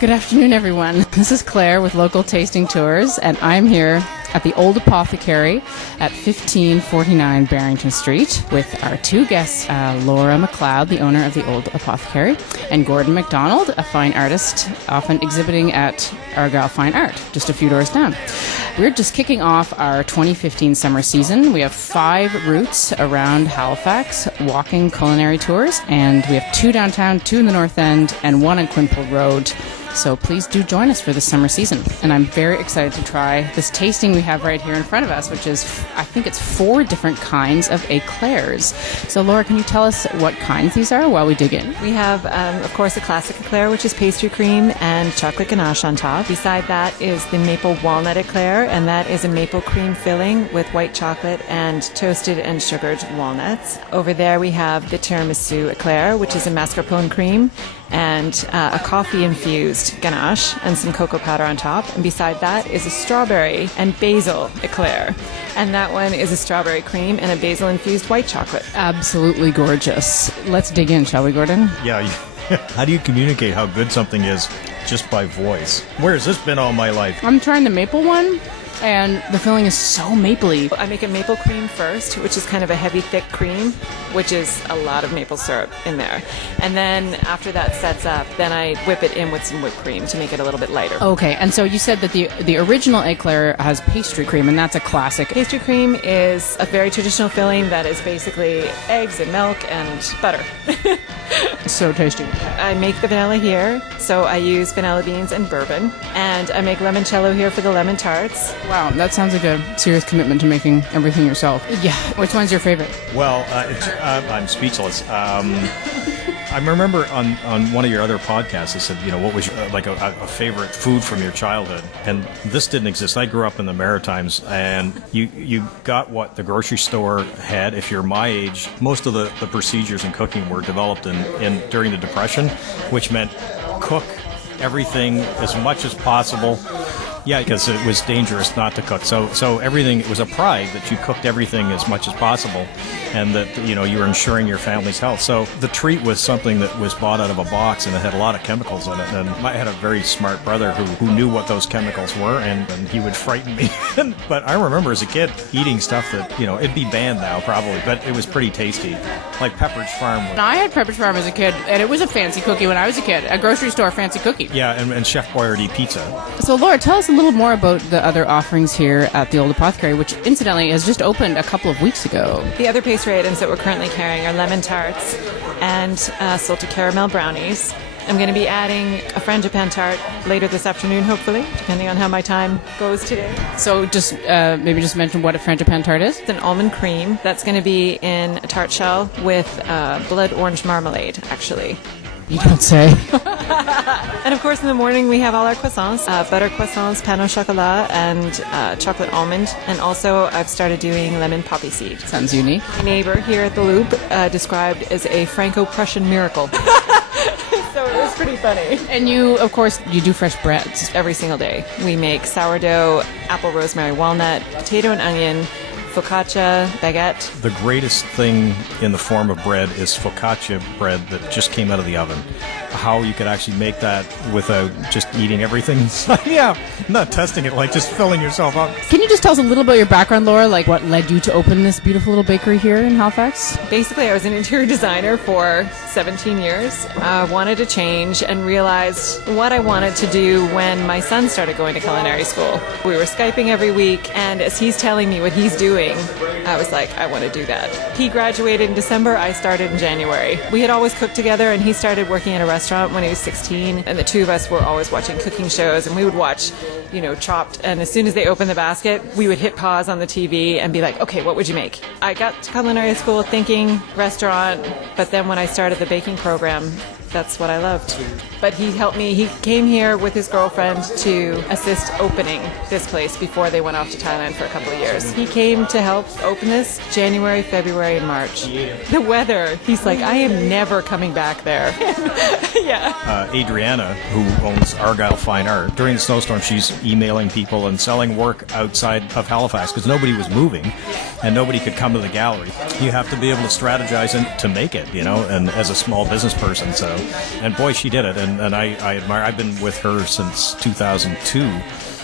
Good afternoon, everyone. This is Claire with Local Tasting Tours, and I'm here at the Old Apothecary at 1549 Barrington Street with our two guests, Laura MacLeod, the owner of the Old Apothecary, and Gordon MacDonald, a fine artist, often exhibiting at Argyle Fine Art, just a few doors down. We're just kicking off our 2015 summer season. We have 5 routes around Halifax, walking culinary tours, and we have 2 downtown, 2 in the North End, and 1 on Quinpool Road. So please do join us for the summer season. And I'm very excited to try this tasting we have right here in front of us, which is, I think it's 4 different kinds of eclairs. So Laura, can you tell us what kinds these are while we dig in? We have, of course, the classic eclair, which is pastry cream and chocolate ganache on top. Beside that is the maple walnut eclair, and that is a maple cream filling with white chocolate and toasted and sugared walnuts. Over there we have the tiramisu eclair, which is a mascarpone cream and a coffee-infused ganache and some cocoa powder on top. And beside that is a strawberry and basil eclair. And that one is a strawberry cream and a basil-infused white chocolate. Absolutely gorgeous. Let's dig in, shall we, Gordon? Yeah. How do you communicate how good something is just by voice? Where has this been all my life? I'm trying the maple one, and the filling is so mapley. I make a maple cream first, which is kind of a heavy, thick cream, which is a lot of maple syrup in there. And then after that sets up, then I whip it in with some whipped cream to make it a little bit lighter. Okay, and so you said that the original eclair has pastry cream, and that's a classic. Pastry cream is a very traditional filling that is basically eggs and milk and butter. So tasty. I make the vanilla here, so I use vanilla beans and bourbon. And I make limoncello here for the lemon tarts. Wow, that sounds like a serious commitment to making everything yourself. Yeah. Which one's your favorite? Well, I'm speechless. I remember on one of your other podcasts, they said, what was a favorite food from your childhood? And this didn't exist. I grew up in the Maritimes, and you got what the grocery store had. If you're my age, most of the procedures in cooking were developed during the Depression, which meant cook everything as much as possible. Yeah, because it was dangerous not to cook. So everything, it was a pride that you cooked everything as much as possible, and that you were ensuring your family's health. So the treat was something that was bought out of a box, and it had a lot of chemicals in it. And I had a very smart brother who knew what those chemicals were, and he would frighten me. But I remember as a kid eating stuff that it'd be banned now probably, but it was pretty tasty, like Pepperidge Farm. I had Pepperidge Farm as a kid, and it was a fancy cookie when I was a kid. A grocery store fancy cookie. Yeah, and Chef Boyardee pizza. So Laura, tell us a little more about the other offerings here at the Old Apothecary, which incidentally has just opened a couple of weeks ago. The other pastry items that we're currently carrying are lemon tarts and salted caramel brownies. I'm going to be adding a frangipane tart later this afternoon, hopefully, depending on how my time goes today. So just maybe just mention what a frangipane tart is. It's an almond cream that's going to be in a tart shell with blood orange marmalade, actually. You don't say. And of course in the morning we have all our croissants, butter croissants, pain au chocolat, and chocolate almond. And also I've started doing lemon poppy seed. Sounds unique. My neighbor here at the Loop described as a Franco-Prussian miracle. So it was pretty funny. And you, of course, you do fresh breads. Every single day. We make sourdough, apple, rosemary, walnut, potato and onion, focaccia, baguette. The greatest thing in the form of bread is focaccia bread that just came out of the oven. How you could actually make that without just eating everything. Yeah, not testing it, like just filling yourself up. Can you just tell us a little about your background, Laura? Like what led you to open this beautiful little bakery here in Halifax? Basically, I was an interior designer for 17 years. I wanted to change and realized what I wanted to do when my son started going to culinary school. We were Skyping every week, and as he's telling me what he's doing, I was like, I want to do that. He graduated in December, I started in January. We had always cooked together, and he started working at a restaurant when he was 16, and the two of us were always watching cooking shows, and we would watch, Chopped, and as soon as they opened the basket, we would hit pause on the TV and be like, okay, what would you make? I got to culinary school thinking restaurant, but then when I started the baking program, that's what I loved. But he helped me. He came here with his girlfriend to assist opening this place before they went off to Thailand for a couple of years. He came to help open this January, February, and March. The weather, he's like, I am never coming back there. Yeah. Adriana, who owns Argyle Fine Art, during the snowstorm, she's emailing people and selling work outside of Halifax because nobody was moving and nobody could come to the gallery. You have to be able to strategize to make it, and as a small business person. So And boy, she did it, and I admire. I've been with her since 2002,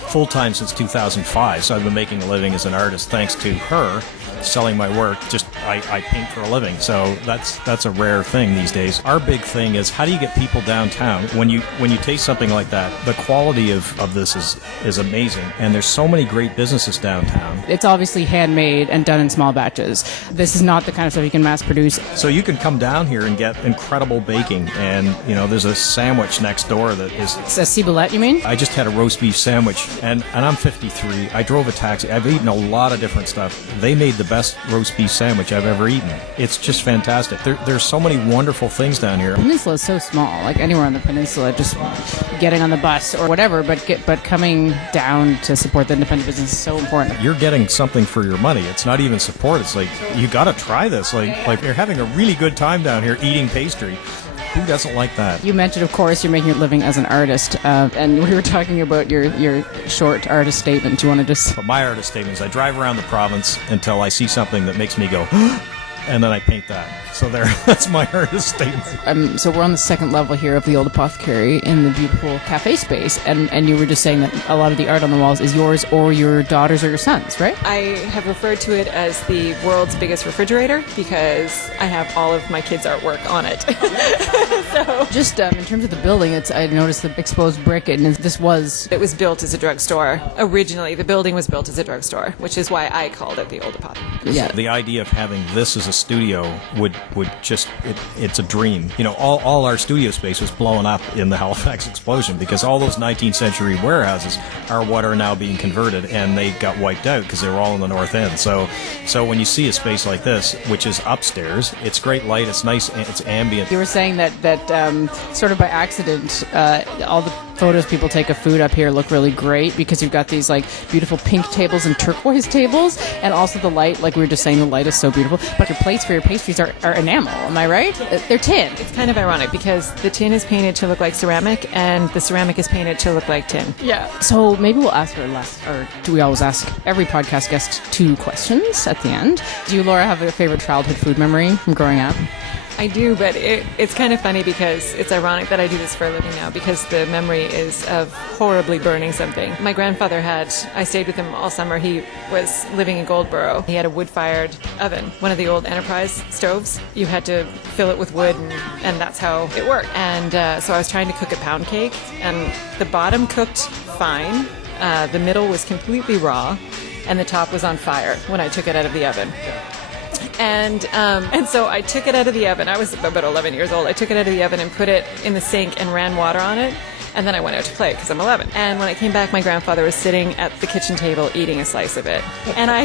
full-time since 2005, so I've been making a living as an artist thanks to her, selling my work. Just I paint for a living, so that's a rare thing these days. Our big thing is, how do you get people downtown? When you taste something like that, the quality of this is amazing, and there's so many great businesses downtown. It's obviously handmade and done in small batches. This is not the kind of stuff you can mass produce. So you can come down here and get incredible baking, and there's a sandwich next door that is... It's a ciboulette, you mean? I just had a roast beef sandwich, and I'm 53. I drove a taxi. I've eaten a lot of different stuff. They made the best roast beef sandwich I've ever eaten. It's just fantastic. There's so many wonderful things down here. The peninsula is so small. Like anywhere on the peninsula, just getting on the bus or whatever, but coming down to support the independent business is so important. You're getting something for your money. It's not even support. It's like, you got to try this. Like you're having a really good time down here eating pastry. Who doesn't like that? You mentioned, of course, you're making a living as an artist, and we were talking about your short artist statement. Do you want to just... But my artist statement is, I drive around the province until I see something that makes me go, and then I paint that. So there, that's my artist statement. So we're on the second level here of the Old Apothecary in the beautiful cafe space, and you were just saying that a lot of the art on the walls is yours or your daughter's or your son's, right? I have referred to it as the world's biggest refrigerator because I have all of my kids' artwork on it. So just in terms of the building, I noticed the exposed brick, and it was built as a drugstore. Originally, the building was built as a drugstore, which is why I called it the Old Apothecary. Yeah. The idea of having this as a studio would just, it's a dream. All our studio space was blown up in the Halifax explosion because all those 19th century warehouses are what are now being converted, and they got wiped out because they were all in the north end. So when you see a space like this, which is upstairs, it's great light, it's nice, it's ambient. You were saying that sort of by accident, all the photos people take of food up here look really great because you've got these like beautiful pink tables and turquoise tables, and also the light, like we were just saying, the light is so beautiful. But your plates for your pastries are enamel, am I right? They're tin. It's kind of ironic because the tin is painted to look like ceramic and the ceramic is painted to look like tin. Yeah. So maybe we'll ask or do we always ask every podcast guest 2 questions at the end? Do you, Laura, have a favorite childhood food memory from growing up? I do, but it's kind of funny because it's ironic that I do this for a living now because the memory is of horribly burning something. My grandfather I stayed with him all summer. He was living in Goldboro. He had a wood-fired oven, one of the old Enterprise stoves. You had to fill it with wood, and that's how it worked. And so I was trying to cook a pound cake, and the bottom cooked fine. The middle was completely raw, and the top was on fire when I took it out of the oven. And so I took it out of the oven. I was about 11 years old. I took it out of the oven and put it in the sink and ran water on it. And then I went out to play because I'm 11. And when I came back, my grandfather was sitting at the kitchen table eating a slice of it. And I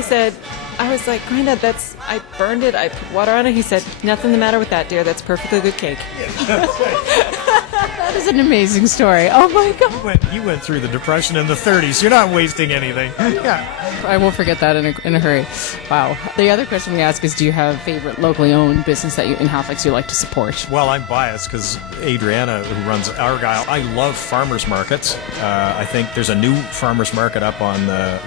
was like, Granddad, I burned it. I put water on it. He said, nothing the matter with that, dear. That's perfectly good cake. That is an amazing story. Oh my God. You went through the Depression in the 30s. You're not wasting anything. Yeah. I won't forget that in a hurry. Wow. The other question we ask is, do you have a favorite locally owned business that in Halifax you like to support? Well, I'm biased because Adriana, who runs Argyle, I love farmers markets. I think there's a new farmers market up on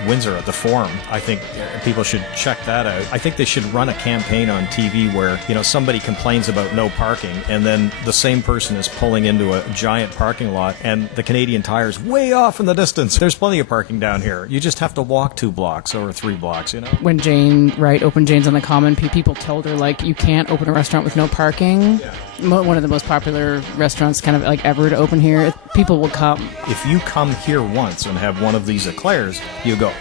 Windsor at the Forum. I think people should check that out. I think they should run a campaign on TV where, somebody complains about no parking, and then the same person is pulling into a giant parking lot, and the Canadian Tire's way off in the distance. There's plenty of parking down here. You just have to walk 2 blocks or 3 blocks, When Jane Wright opened Jane's on the Common, people told her, like, you can't open a restaurant with no parking. Yeah. One of the most popular restaurants kind of like ever to open here. People will come. If you come here once and have one of these eclairs, you go,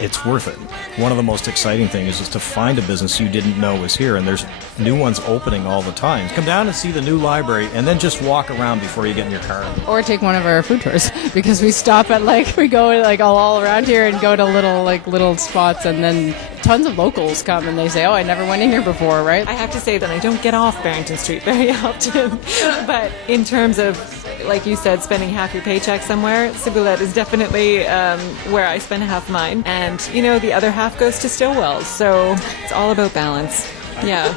it's worth it. One of the most exciting things is to find a business you didn't know was here, and there's new ones opening all the time. Come down and see the new library, and then just walk around before you get in your car. Or take one of our food tours, because we stop at we go all around here and go to little spots, and then tons of locals come and they say, I never went in here before, right? I have to say that I don't get off Barrington Street very often. But in terms of, like you said, spending half your paycheck somewhere, Ciboulette is definitely where I spend half mine. And, the other half goes to Stillwell's. So it's all about balance. Yeah.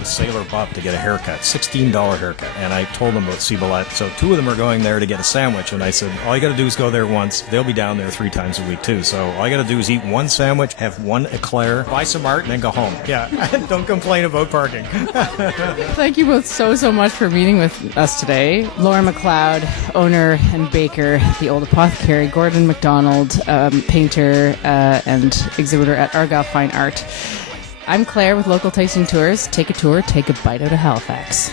to Sailor Bob to get a haircut, $16 haircut. And I told them about Ciboulette. So two of them are going there to get a sandwich. And I said, all you got to do is go there once. They'll be down there 3 times a week too. So all you got to do is eat one sandwich, have one eclair, buy some art, and then go home. Yeah, don't complain about parking. Thank you both so much for meeting with us today. Laura MacLeod, owner and baker at the Old Apothecary. Gordon MacDonald, painter and exhibitor at Argyle Fine Art. I'm Claire with Local Tasting Tours. Take a tour, take a bite out of Halifax.